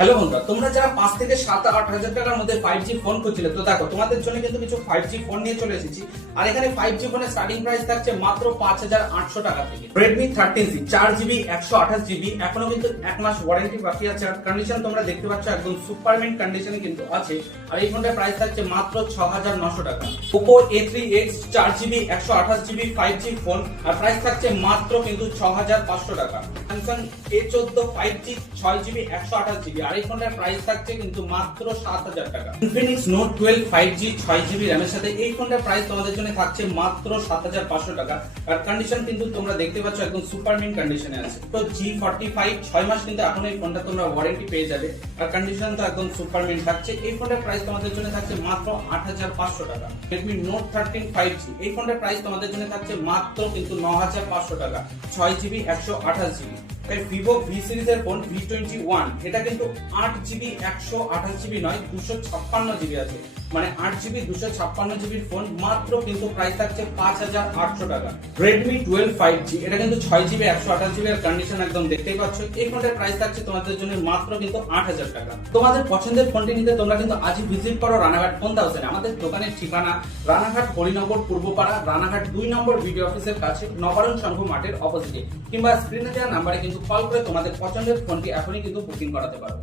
Hello বন্ধুরা, তোমরা যারা 5 থেকে 7-8 হাজার টাকার মধ্যে 5G ফোন খুঁজছিলে, তো দেখো তোমাদের জন্য কিন্তু কিছু 5G ফোন নিয়ে চলে এসেছি। আর এখানে 5G ফোনের স্টার্টিং প্রাইস থাকছে মাত্র 5,800 টাকা থেকে। Redmi 13C 4GB 128GB, এখনো কিন্তু 1 মাস ওয়ারেন্টি বাকি আছে। আর কন্ডিশন তোমরা দেখতে পাচ্ছ একদম সুপারমেন্ট কন্ডিশনে কিন্তু আছে। আর এই ফোনটার প্রাইস থাকছে মাত্র 6,900 টাকা। Oppo A3X 4GB 128GB 5G phone, আর প্রাইস থাকছে মাত্র কিন্তু 6,500 টাকা। Samsung A14 5G 6GB 128GB, আর এই ফোনটার প্রাইস থাকছে কিন্তু মাত্র 7,000 টাকা। Infinix Note 12 5G 6GB র্যামের সাথে এই ফোনটার প্রাইস তোমাদের জন্য থাকছে মাত্র 7,500 টাকা। আর কন্ডিশন কিন্তু তোমরা দেখতে পাচ্ছ একদম সুপারমিন্ট কন্ডিশনে আছে। তো G45 6 মাস কিন্তু এখন এই ফোনটা তোমরা ওয়ারেন্টি পেয়ে যাবে। আর কন্ডিশন তো একদম সুপারমিন্ট থাকছে। এই ফোনটার প্রাইস তোমাদের জন্য থাকছে মাত্র 8,500 টাকা। Redmi Note 13 5G এই ফোনটার প্রাইস তোমাদের জন্য থাকছে মাত্র কিন্তু 9,500 টাকা, 6GB 128GB। তাই Vivo V সিরিজের ফোন V21, এটা কিন্তু 8GB 128GB নয়, 256GB আছে। মানে 8GB 256GB ফোন, মাত্র কিন্তু প্রাইস থাকছে 5,800 টাকা। Redmi 12 5G এটা কিন্তু 6GB 128GB, এর কন্ডিশন একদম দেখতেই পাচ্ছ। এই ফোনটার প্রাইস থাকছে তোমাদের জন্য মাত্র কিন্তু 8,000 টাকা। তোমাদের পছন্দের ফোনটি নিতে তোমরা কিন্তু আজই ভিজিট করো রানাঘাট ফোন হাউসে। আমাদের দোকানের ঠিকানা রানাঘাট হরিনগর পূর্বপাড়া, রানাঘাট 2 নম্বর ভিডিও অফিসের কাছে, নবারুণ সংঘ মাঠের অপোজিটে। কিংবা স্ক্রিনে দেওয়া নাম্বারে কিন্তু কল করে তোমাদের পছন্দের ফোনটি এখনই কিন্তু বুকিং করাতে পারো।